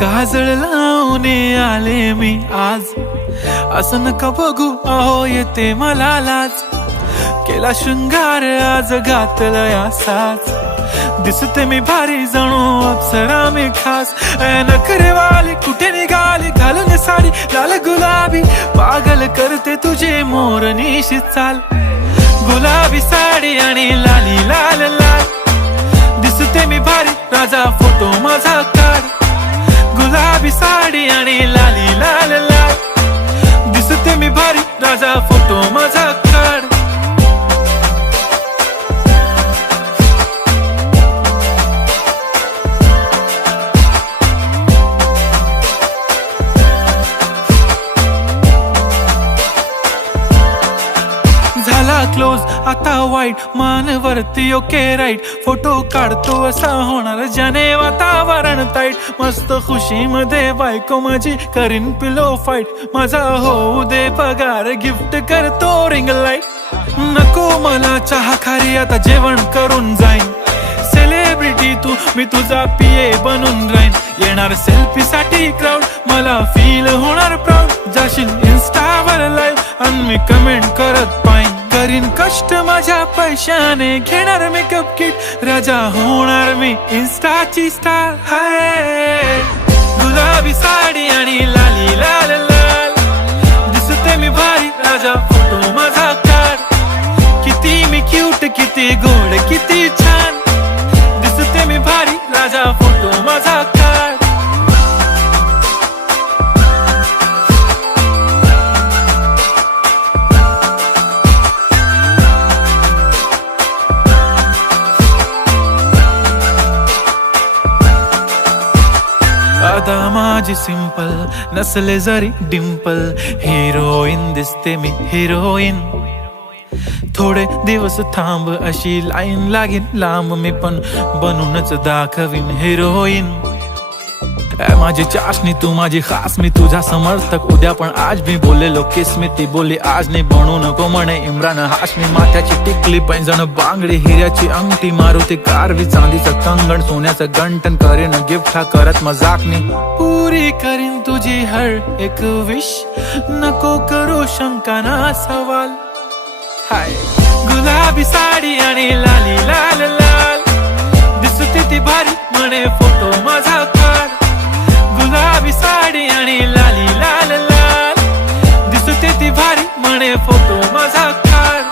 काजळ लावून आले मी आज, असं नका बघू अहो येते मला लाज. केला शृंगार आज घातला असाच, दिसते मी भारी जणू अप्सरा मी खास. नखरेवाली कुठे निघाली घालून साडी लाल गुलाबी, पागल करते तुझे मोरनीशी चाल. गुलाबी साडी आणि लाली लाल लाल, दिसते मी भारी राजा फोटो माझा काढ. गुलाबी साडी आणि लाली लाल लाल, दिसते मी भारी राजा फोटो माझा काढ. झाला क्लोज आता वाईट, मानवरती ओके राईट. फोटो काढतो असा होणार ज्याने वातावरण ताईट. मस्त खुशी मध्ये बायको माझी करीन पिलो फाईट. माझा होऊ दे पगार गिफ्ट करतो रिंग लाईट. नको मला चहा खारी आता जेवण करून जाईन. सेलिब्रिटी तू मी तुझा पिये बनून राहीन. येणार सेल्फी साठी क्राऊड मला फील होणार प्राऊड. जाशील इन्स्टावर लाईव्ह आणि मी कमेंट करत पाईन. करीन कष्ट माझ्या पैशाने घेणार मेकअप किट. राजा होणार मी इन्स्टाची स्टार. हाय गुलाबी साडी आणि लाली लाल लाल, दिसते मी भारी राजा फोटो माझा काढ. किती मी क्यूट किती गोड किती छान, दिसते मी भारी राजा फोटो माझा काढ. आता माझी सिंपल नसले जरी डिंपल, हिरोईन दिसते मी हिरोईन. थोडे दिवस थांब अशी लाईन लागेल लांब, मी पण बनूनच दाखवीन हिरोईन. माझी चाशनी तू माझी खास, मी तुझा समर्थक उद्या पण आज. मी बोललेलो किस मी ती बोली आज नाही. बनू नको म्हणे इम्रान हाशमी. माथ्याची टिकली पैंजण बांगडी, हिऱ्याची अंगठी, मारुती कारवी, चांदीचं कंगण, सोन्याचं गंटन. करीन गिफ्ट हा करत मजाकनी. पुरी करीन तुझी हर एक विश, नको करू शंका ना सवाल. हाय गुलाबी साडी आणि लाली लाल लाल, दिसते ती भारी म्हणे फोटो माझा काढ. गुलाबी साडी आणि लाली लाल लाल, दिसते ती भारी म्हणे फोटो माझा काढ.